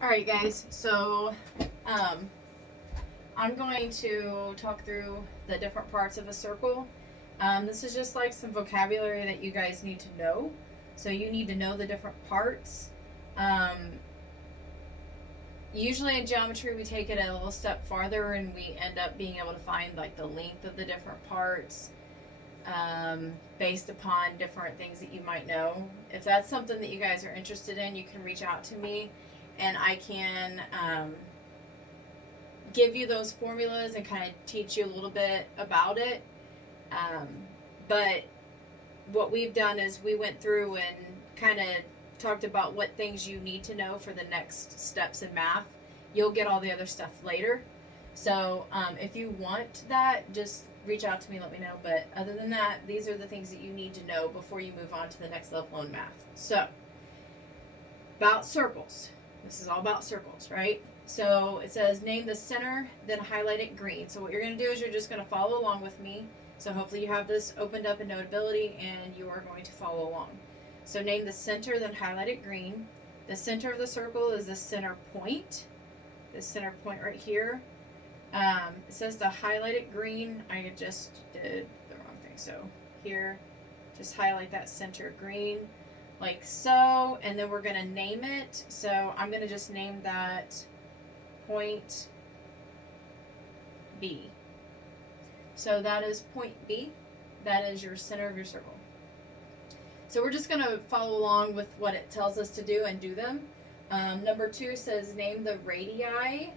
Alright guys, so I'm going to talk through the different parts of a circle. This is just like some vocabulary that you guys need to know. So you need to know the different parts. Usually in geometry we take it a little step farther and we end up being able to find like the length of the different parts based upon different things that you might know. If that's something that you guys are interested in, you can reach out to me and I can give you those formulas and kind of teach you a little bit about it. But what we've done is we went through and kind of talked about what things you need to know for the next steps in math. You'll get all the other stuff later. So if you want that, just reach out to me, let me know. But other than that, these are the things that you need to know before you move on to the next level in math. So, about circles. This is all about circles, right? So it says name the center, then highlight it green. So what you're going to do is you're just going to follow along with me. So hopefully you have this opened up in Notability and you are going to follow along. So name the center, then highlight it green. The center of the circle is the center point. This center point right here. It says to highlight it green. I just did the wrong thing. So here, just highlight that center green like so. And then we're going to name it. So I'm going to just name that point B. So that is point B. That is your center of your circle. So we're just going to follow along with what it tells us to do and do them. Number 2 says name the radii,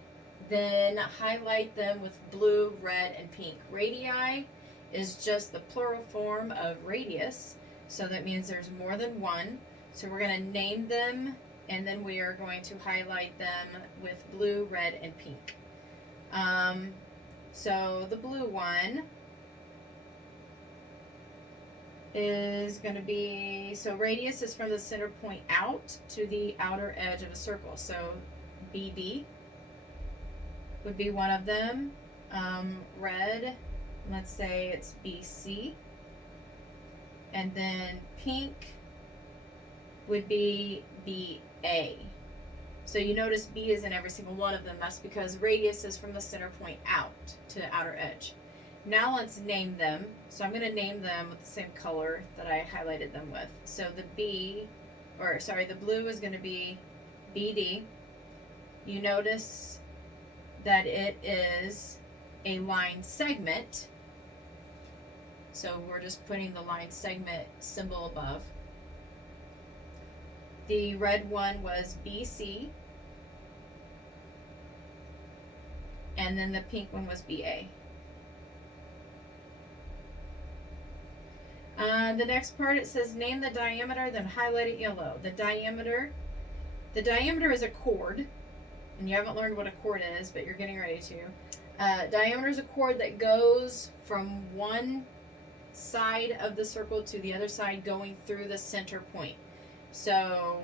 then highlight them with blue, red, and pink. Radii is just the plural form of radius, so that means there's more than one. So we're going to name them, and then we are going to highlight them with blue, red, and pink. So the blue one is going to be, so radius is from the center point out to the outer edge of a circle. So BB would be one of them. Red, let's say it's BC. And then pink would be BA. So you notice B is in every single one of them. That's because radius is from the center point out to the outer edge. Now let's name them. So I'm going to name them with the same color that I highlighted them with. So the blue is going to be BD. You notice that it is a line segment. So we're just putting the line segment symbol above. The red one was BC. And then the pink one was BA. The next part, it says name the diameter, then highlight it yellow. The diameter is a chord, and you haven't learned what a chord is, but you're getting ready to. Diameter is a chord that goes from one side of the circle to the other side, going through the center point. So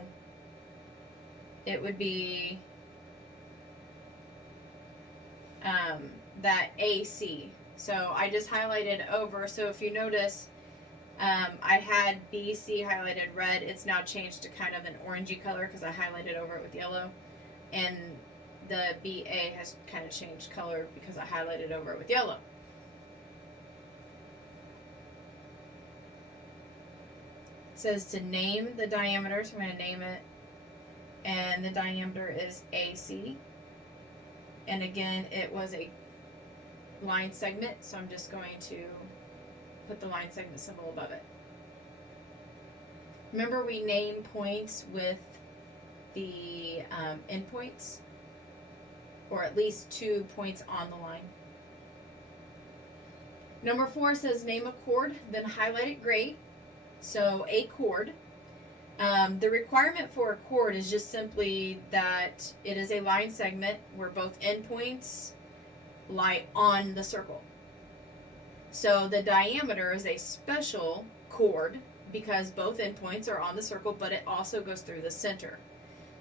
it would be that AC. So I just highlighted over. So if you notice, I had BC highlighted red. It's now changed to kind of an orangey color because I highlighted over it with yellow. And the BA has kind of changed color because I highlighted over it with yellow. It says to name the diameter, so I'm going to name it. And the diameter is AC. And again, it was a line segment, so I'm just going to put the line segment symbol above it. Remember, we name points with the endpoints, or at least 2 points on the line. Number 4 says name a chord, then highlight it gray. So a chord. The requirement for a chord is just simply that it is a line segment where both endpoints lie on the circle. So the diameter is a special chord because both endpoints are on the circle, but it also goes through the center.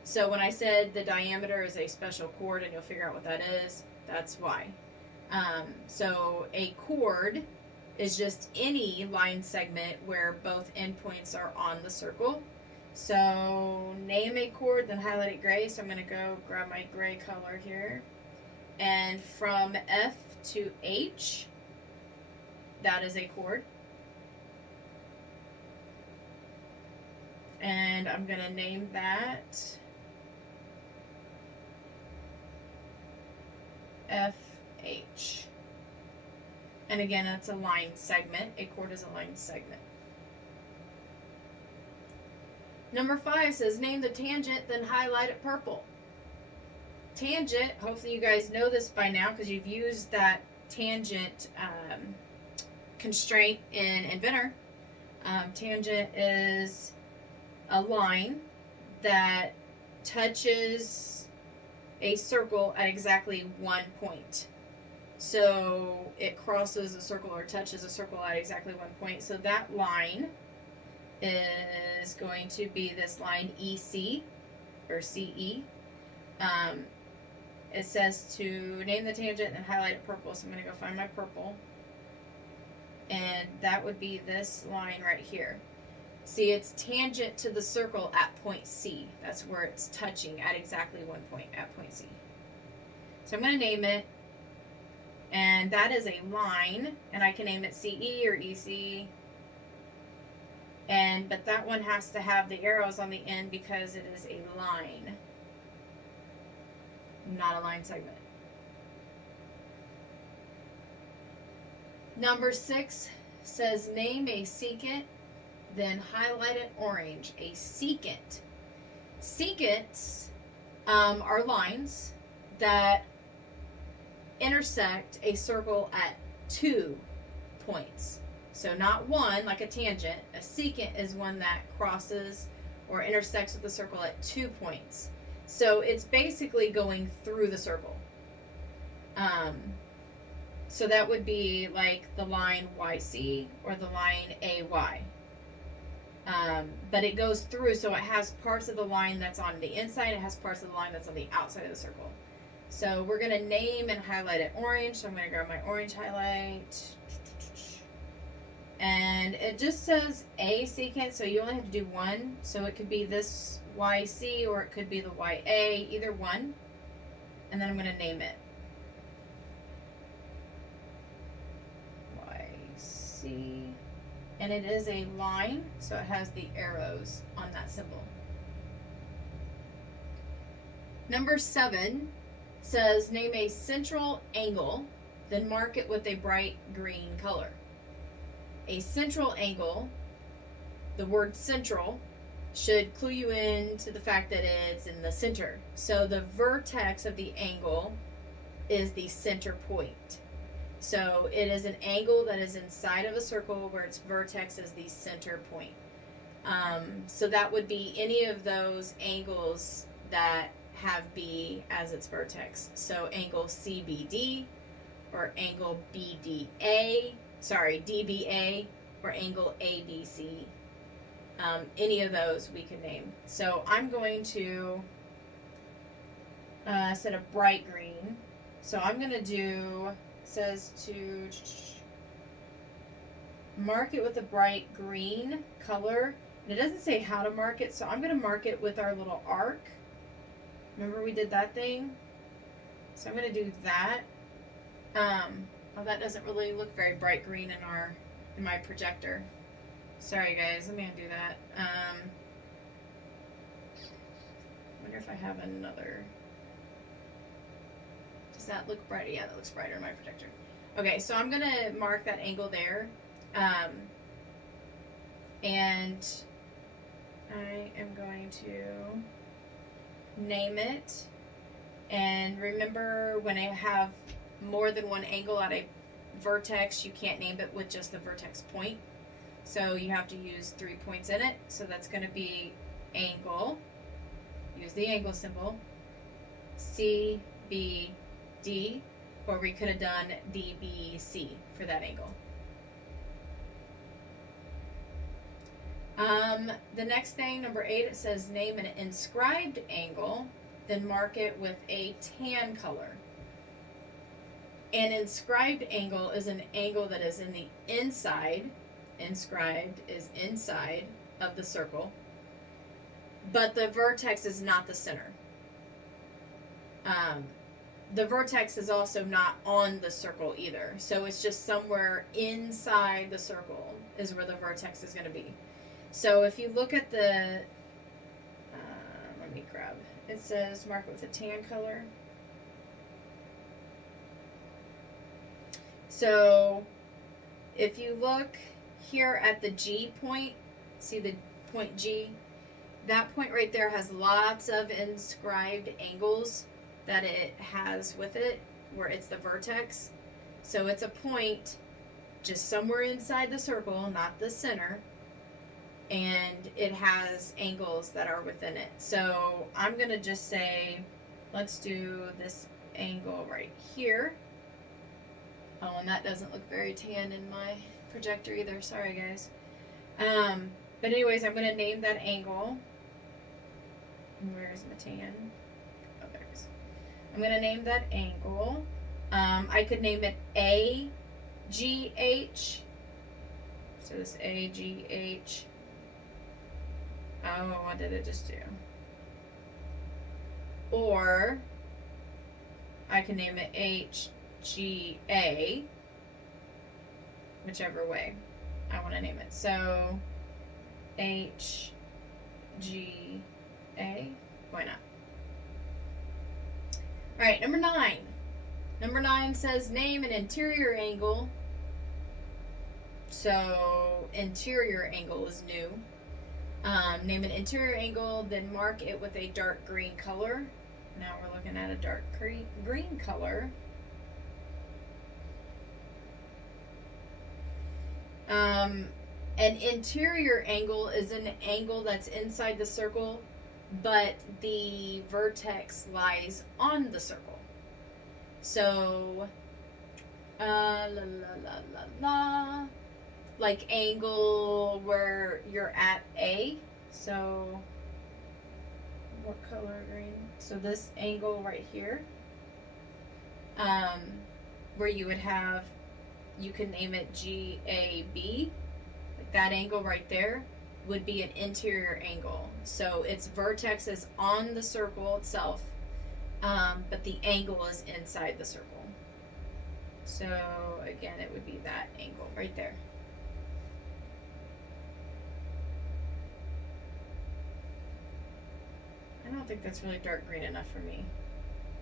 So when I said the diameter is a special chord, and you'll figure out what that is, that's why. So a chord is just any line segment where both endpoints are on the circle. So name a chord, then highlight it gray. So I'm going to go grab my gray color here. And from F to H, that is a chord. And I'm going to name that FH. And again, that's a line segment. A chord is a line segment. Number 5 says name the tangent, then highlight it purple. Tangent, hopefully you guys know this by now because you've used that tangent constraint in Inventor. Tangent is a line that touches a circle at exactly 1 point. So it crosses a circle or touches a circle at exactly 1 point. So that line is going to be this line EC or CE. It says to name the tangent and highlight it purple. So I'm going to go find my purple. And that would be this line right here. See, it's tangent to the circle at point C. That's where it's touching at exactly 1 point at point C. So I'm going to name it. And that is a line. And I can name it CE or EC. But that one has to have the arrows on the end because it is a line, not a line segment. Number 6 says name a secant, then highlight it orange. A secant. Secants are lines that intersect a circle at 2 points. So not one, like a tangent. A secant is one that crosses or intersects with the circle at 2 points. So it's basically going through the circle. So that would be like the line YC or the line AY. But it goes through, so it has parts of the line that's on the inside, it has parts of the line that's on the outside of the circle. So we're going to name and highlight it orange. So I'm going to grab my orange highlight. And it just says a secant, so you only have to do one. So it could be this YC or it could be the YA, either one. And then I'm going to name it. YC. And it is a line, so it has the arrows on that symbol. Number 7 says name a central angle, then mark it with a bright green color. A central angle, the word central, should clue you in to the fact that it's in the center. So the vertex of the angle is the center point. So it is an angle that is inside of a circle where its vertex is the center point. So that would be any of those angles that have B as its vertex. So angle CBD or angle DBA, or angle ABC. Any of those we can name. So I'm going to set a bright green. So I'm going to do, says to mark it with a bright green color. And it doesn't say how to mark it, so I'm going to mark it with our little arc. Remember we did that thing? So I'm going to do that. Oh, that doesn't really look very bright green in my projector. Sorry guys, let me undo that. Wonder if I have another. Does that look bright? Yeah, that looks brighter in my projector. Okay, so I'm gonna mark that angle there. And I am going to name it. And remember, when I have more than one angle at a vertex, you can't name it with just the vertex point. So you have to use 3 points in it. So that's going to be angle, use the angle symbol, C, B, D, or we could have done D, B, C for that angle. The next thing, number 8, it says name an inscribed angle, then mark it with a tan color. An inscribed angle is an angle that is in the inside. Inscribed is inside of the circle. but the vertex is not the center. The vertex is also not on the circle either. So it's just somewhere inside the circle is where the vertex is going to be. So if you look at the, let me grab, it says mark it with a tan color. So if you look here at the G point, see the point G? That point right there has lots of inscribed angles that it has with it, where it's the vertex. So it's a point just somewhere inside the circle, not the center, and it has angles that are within it. So I'm going to just say, let's do this angle right here. Oh, and that doesn't look very tan in my projector either. Sorry, guys. But anyways, I'm going to name that angle. Where's my tan? Oh, there it is. I'm going to name that angle. I could name it AGH. So this AGH. Oh, what did it just do? Or I can name it HGA. Whichever way I want to name it. So HGA. Why not? Alright, number 9. Number 9 says name an interior angle. So interior angle is new. Name an interior angle, then mark it with a dark green color. Now we're looking at a dark green color. An interior angle is an angle that's inside the circle, but the vertex lies on the circle. So, like angle where you're at A. So, what color green? So this angle right here, where you would have, you can name it GAB. Like that angle right there would be an interior angle. So its vertex is on the circle itself, but the angle is inside the circle. So again, it would be that angle right there. I don't think that's really dark green enough for me.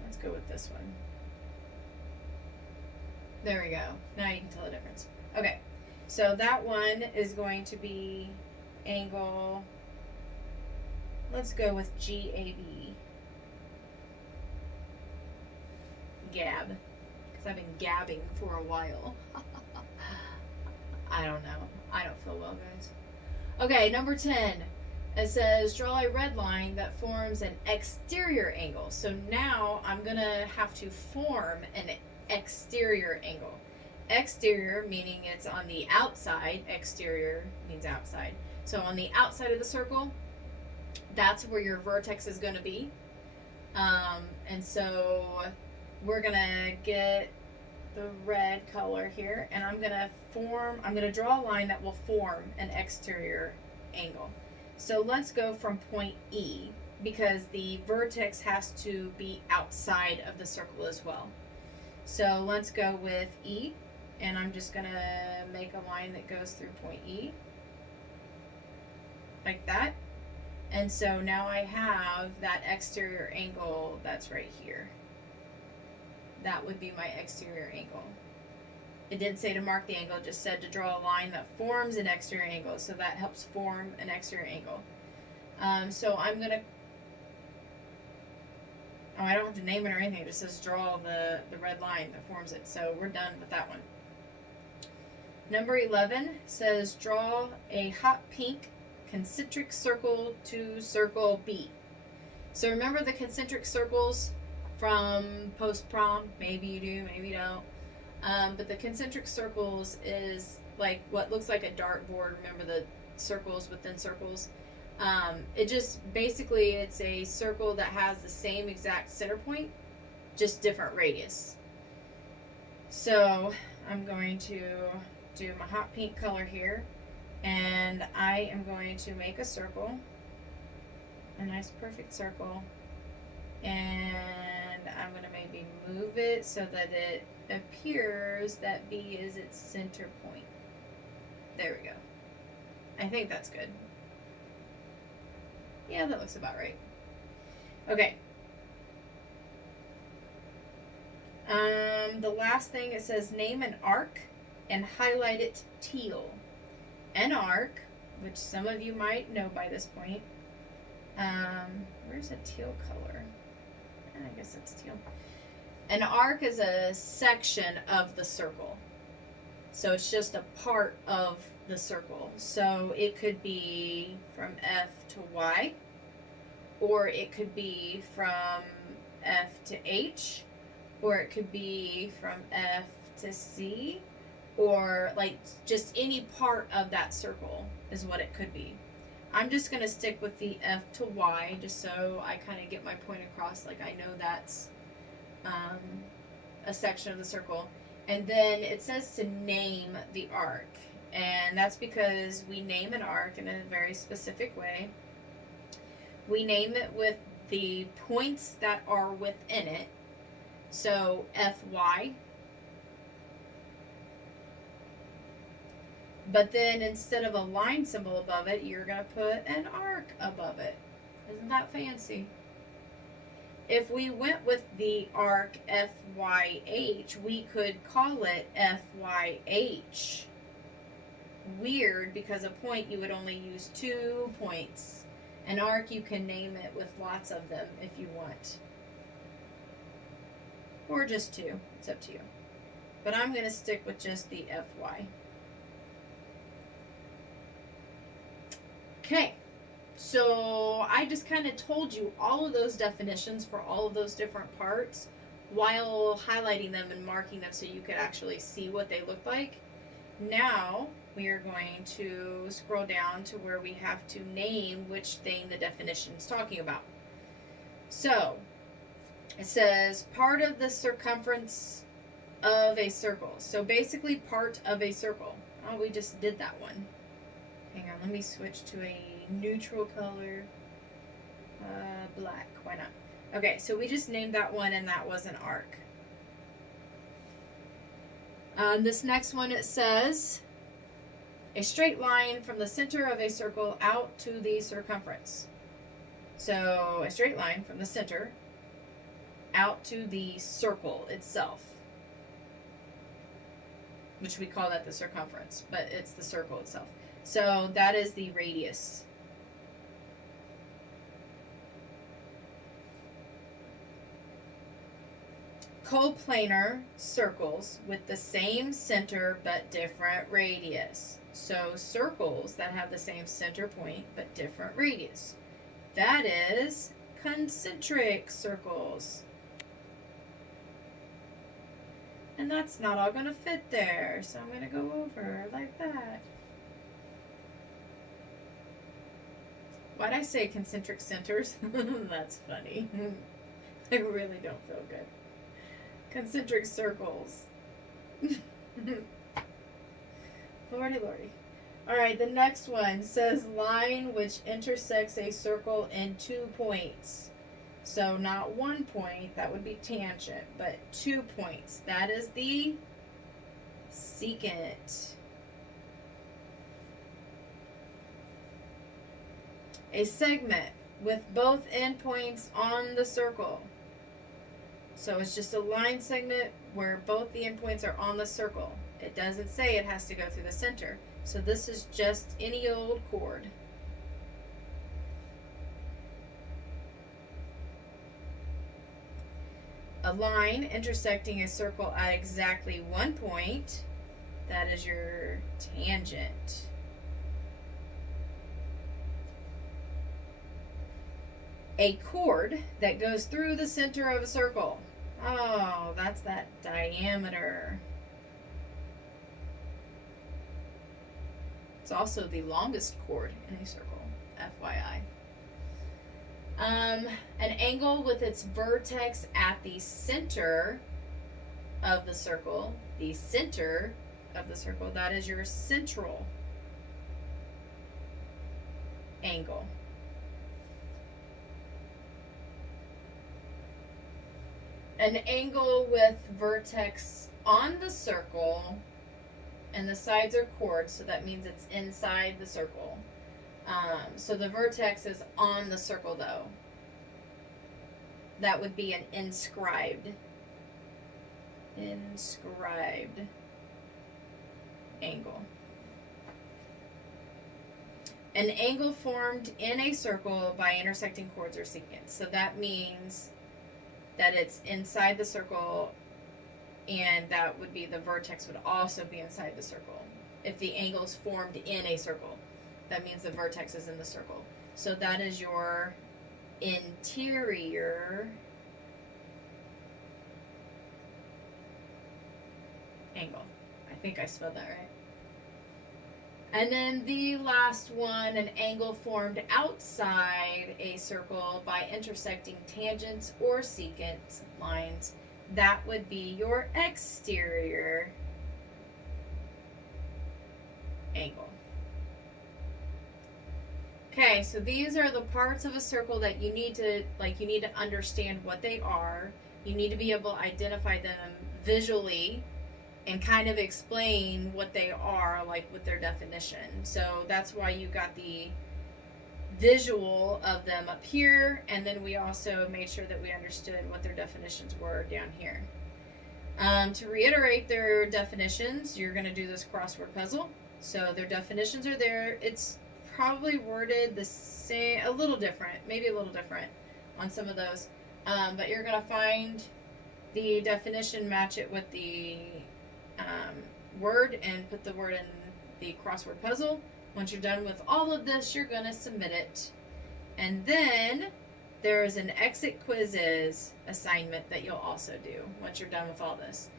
Let's go with this one. There we go. Now you can tell the difference. Okay, so that one is going to be angle, let's go with GAB. Gab. Because I've been gabbing for a while. I don't know. I don't feel well, guys. Okay, number 10. It says draw a red line that forms an exterior angle. So now I'm going to have to form an exterior angle. Exterior meaning it's on the outside. Exterior means outside. So on the outside of the circle, that's where your vertex is going to be. And so we're going to get the red color here, and I'm going to draw a line that will form an exterior angle. So let's go from point E, because the vertex has to be outside of the circle as well. So let's go with E, and I'm just going to make a line that goes through point E, like that. And so now I have that exterior angle that's right here. That would be my exterior angle. It didn't say to mark the angle, it just said to draw a line that forms an exterior angle. So that helps form an exterior angle. So I'm going to, I don't have to name it or anything. It just says draw the red line that forms it. So we're done with that one. Number 11 says draw a hot pink concentric circle to circle B. So remember the concentric circles from post-prom? Maybe you do, maybe you don't. But the concentric circles is like what looks like a dartboard. Remember the circles within circles? It just basically, it's a circle that has the same exact center point, just different radius. So I'm going to do my hot pink color here, and I am going to make a circle. a nice perfect circle. And I'm going to maybe move it so that it appears that B is its center point. There we go. I think that's good. Yeah, that looks about right. Okay. The last thing, it says name an arc and highlight it teal. An arc, which some of you might know by this point. Where's a teal color? I guess it's teal. An arc is a section of the circle. So it's just a part of the circle. So it could be from F to Y, or it could be from F to H, or it could be from F to C, or like just any part of that circle is what it could be. I'm just going to stick with the F to Y just so I kind of get my point across, like I know that's a section of the circle. And then it says to name the arc, and that's because we name an arc in a very specific way. We name it with the points that are within it. So FY. But then instead of a line symbol above it, you're going to put an arc above it. Isn't that fancy? If we went with the arc FYH, we could call it FYH. Weird, because a point you would only use 2 points. An arc you can name it with lots of them if you want. Or just 2. It's up to you. But I'm going to stick with just the FY. Okay, so I just kind of told you all of those definitions for all of those different parts while highlighting them and marking them so you could actually see what they look like. Now we are going to scroll down to where we have to name which thing the definition is talking about. So it says part of the circumference of a circle. So basically part of a circle. Oh, we just did that one. Hang on, let me switch to a neutral color. Black, why not? Okay, so we just named that one, and that was an arc. This next one, it says a straight line from the center of a circle out to the circumference. So a straight line from the center out to the circle itself, which we call that the circumference, but it's the circle itself. So that is the radius. Coplanar circles with the same center but different radius. So circles that have the same center point but different radius. That is concentric circles. And that's not all going to fit there, so I'm going to go over like that. Why'd I say concentric centers? That's funny. I really don't feel good. Concentric circles. Lordy, lordy. Alright, the next one says line which intersects a circle in 2 points. So not 1 point, that would be tangent, but 2 points. That is the secant. A segment with both endpoints on the circle. So it's just a line segment where both the endpoints are on the circle. It doesn't say it has to go through the center. So this is just any old chord. A line intersecting a circle at exactly 1 point. That is your tangent. A chord that goes through the center of a circle. Oh, that's that diameter. It's also the longest chord in a circle, FYI. An angle with its vertex at the center of the circle. The center of the circle, that is your central angle. An angle with vertex on the circle and the sides are chords, so that means it's inside the circle. So the vertex is on the circle though. That would be an inscribed angle. An angle formed in a circle by intersecting chords or secants. So that means that it's inside the circle, and that would be the vertex would also be inside the circle. If the angle is formed in a circle, that means the vertex is in the circle. So that is your interior angle. I think I spelled that right. And then the last one, an angle formed outside a circle by intersecting tangents or secant lines. That would be your exterior angle. Okay, so these are the parts of a circle that you need to understand what they are. You need to be able to identify them visually and kind of explain what they are, like with their definition. So that's why you got the visual of them up here, and then we also made sure that we understood what their definitions were down here. To reiterate their definitions, you're going to do this crossword puzzle. So their definitions are there. It's probably worded the same, a little different, maybe a little different on some of those. But you're going to find the definition, match it with the word, and put the word in the crossword puzzle. Once you're done with all of this, you're going to submit it. And then there's an exit quizzes assignment that you'll also do once you're done with all this.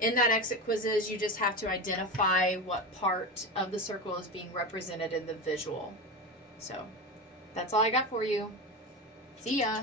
In that exit quizzes, you just have to identify what part of the circle is being represented in the visual. So that's all I got for you. See ya.